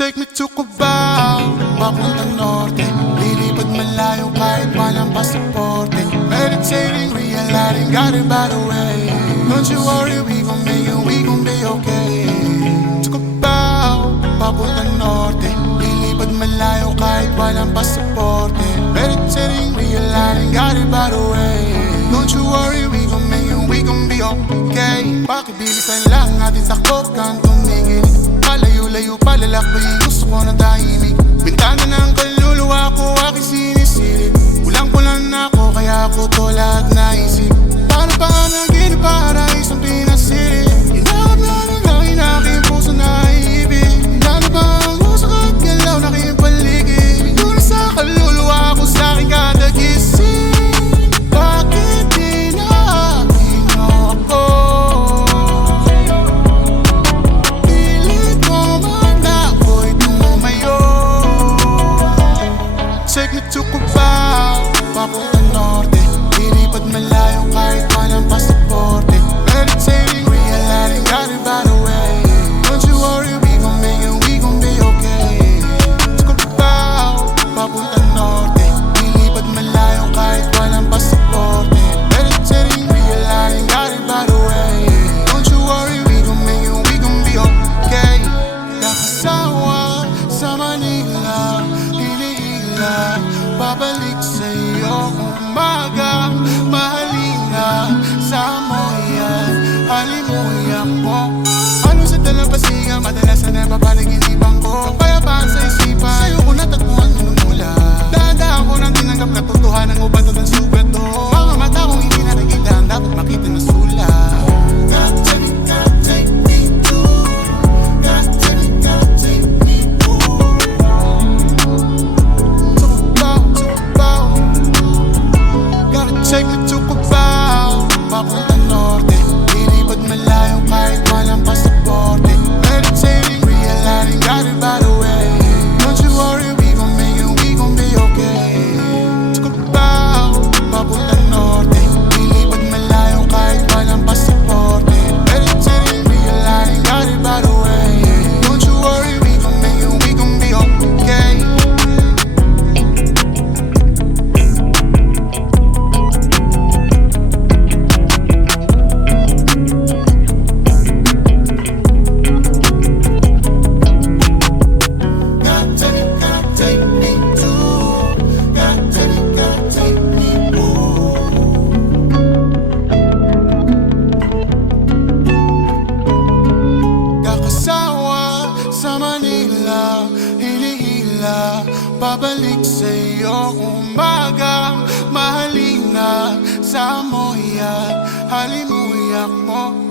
Take me to Cubao, papuntang norte. Lilipad malayo kahit walang pasaporte. Meditating, realigning, got it by the way. Don't you worry, we gon' make it, we gon' be okay. To Cubao, papuntang norte. Lilipad malayo kahit walang pasaporte. Meditating, realigning, got it by the way. Don't you worry, we gon' make it, we gon' be okay. Pakibilisan lang natin sa kang tumigil. Palayo-layo palalakbay, gusto ko na tahimik. Bintana ng kaluluwa ko, aking sinisilip. Kulang-kulang na ako, kaya ako to lahat naisip. Paano pa naginip para isang pinasilip? Hinahap na lang ang aking puso na iibig. Hinahap ba ang gusto kahit galaw na aking paligid? Pinuna sa kaluluwa ko sa aking kada gising. Bakit di natin ako? Take me to Cubao, papuntang norte. Lilipad malayo kahit walang pasaporte. Meditating, realigning, got it by the way. Don't you worry, we gon' make it, we gon' be okay. To Cubao, papuntang norte. Lilipad malayo kahit walang pasaporte. Meditating, realigning, got it by the way. Don't you worry, we gon' make it, we gon' be okay. Kakasawa sa Manila, babalik sa'yo umaga. Mahalina sa moyan, halimuyak mo. Ano sa dalampasigan, madalasan ay mapaliginipan ko. Kapayapaan sa isipan, sa'yo ko natagpuan minumula. Dahan-dahan ko nang tinanggap na totohanan ng uban ng sugat to. Mga mata kong hindi nakikita, ang dapat makita na sulat. Take me to Cubao, papuntang norte. Lilipad malayo kahit walang pasaporte. Meditating, realigning, got it by the way. Don't you worry, we gon' make it, we gon' be okay. To Cubao, papuntang norte. Lilipad malayo kahit walang pasaporte. Meditating, realigning, got it by the way. Don't you worry, we gon' make it, we gon' be okay. Sa Manila, hinihila, babalik sa'yo umaga. Mahalina sa moyan, halimuyak mo.